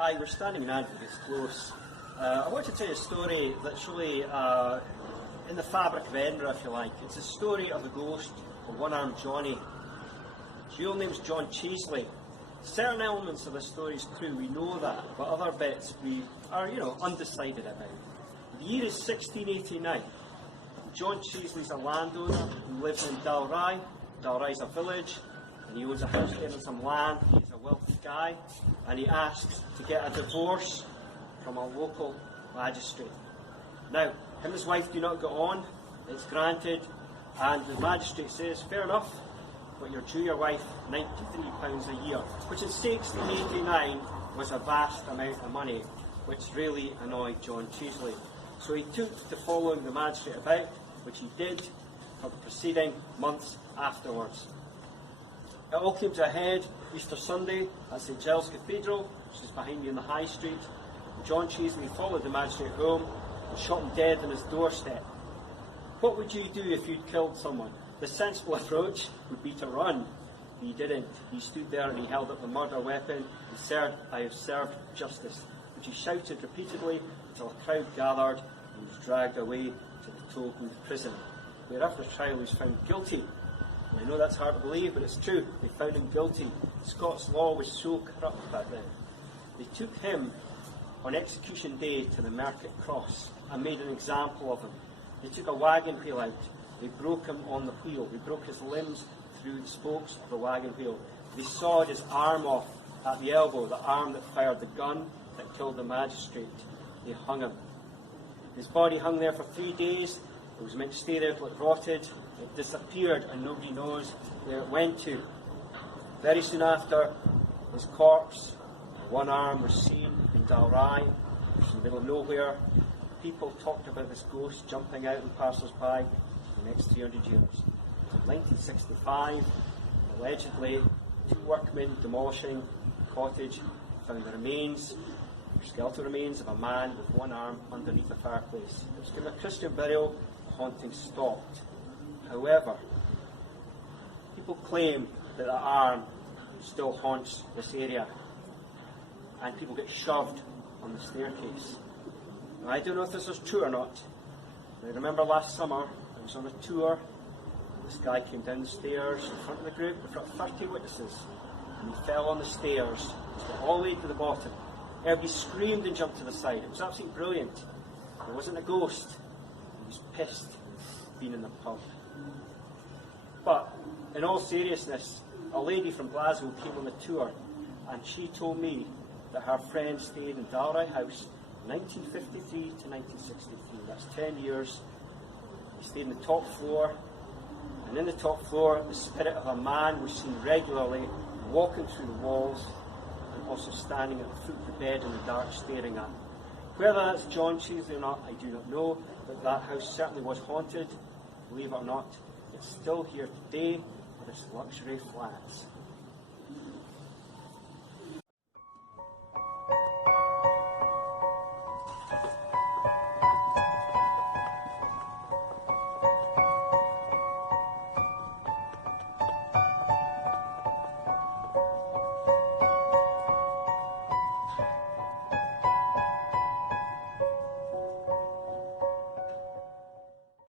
Hi, we're standing in Advocates Close. I want to tell you a story that's really in the fabric of Edinburgh, if you like. It's a story of the ghost of one-armed Johnny. His real name's John Chiesly. Certain elements of the story is true, we know that, but other bits we are, undecided about. The year is 1689. John Chiesly's a landowner who lives in Dalry. Dalry's a village, and he owns a house there and some land. He's a wealthy guy, and he asks to get a divorce from a local magistrate. Now, him and his wife do not get on. It's granted, and the magistrate says, fair enough, but you're due your wife £93 a year, which in 1689 was a vast amount of money, which really annoyed John Chiesly. So he took to following the magistrate about, which he did for the preceding months afterwards. It all came to a head Easter Sunday at St Giles Cathedral, which is behind me in the High Street. John Chiesly followed the magistrate home and shot him dead on his doorstep. What would you do if you'd killed someone? The sensible approach would be to run. He didn't. He stood there and he held up the murder weapon and said, I have served justice, which he shouted repeatedly until a crowd gathered and was dragged away to the Toll Booth prison, where after trial he was found guilty. And I know that's hard to believe, but it's true. They found him guilty. Scots law was so corrupt back then. They took him on execution day to the Merkat Cross and made an example of him. They took a wagon wheel out. They broke him on the wheel. They broke his limbs through the spokes of the wagon wheel. They sawed his arm off at the elbow, the arm that fired the gun that killed the magistrate. They hung him. His body hung there for 3 days. It was meant to stay there till it rotted. It disappeared and nobody knows where it went to. Very soon after, his corpse, one arm, was seen in Dalry, in the middle of nowhere. People talked about this ghost jumping out and passers-by for the next 300 years. In 1965, allegedly, 2 workmen demolishing a cottage found the remains, skeletal remains of a man with one arm underneath a fireplace. It was given a Christian burial. The haunting stopped. However, people claim that the arm still haunts this area, and people get shoved on the staircase. Now, I don't know if this is true or not. I remember last summer, I was on a tour. This guy came down the stairs in front of the group, in front of 30 witnesses, and he fell on the stairs, got all the way to the bottom. Everybody screamed and jumped to the side. It was absolutely brilliant. It wasn't a ghost. He was pissed being in the pub. But in all seriousness, a lady from Glasgow came on the tour, and she told me that her friend stayed in Dalry House 1953 to 1963. That's 10 years. He stayed in the top floor, and in the top floor, the spirit of a man was seen regularly walking through the walls and also standing at the foot of the bed in the dark, staring at him. Whether that's John Chiesly or not, I do not know, but that house certainly was haunted. Believe it or not, it's still here today with its luxury flats.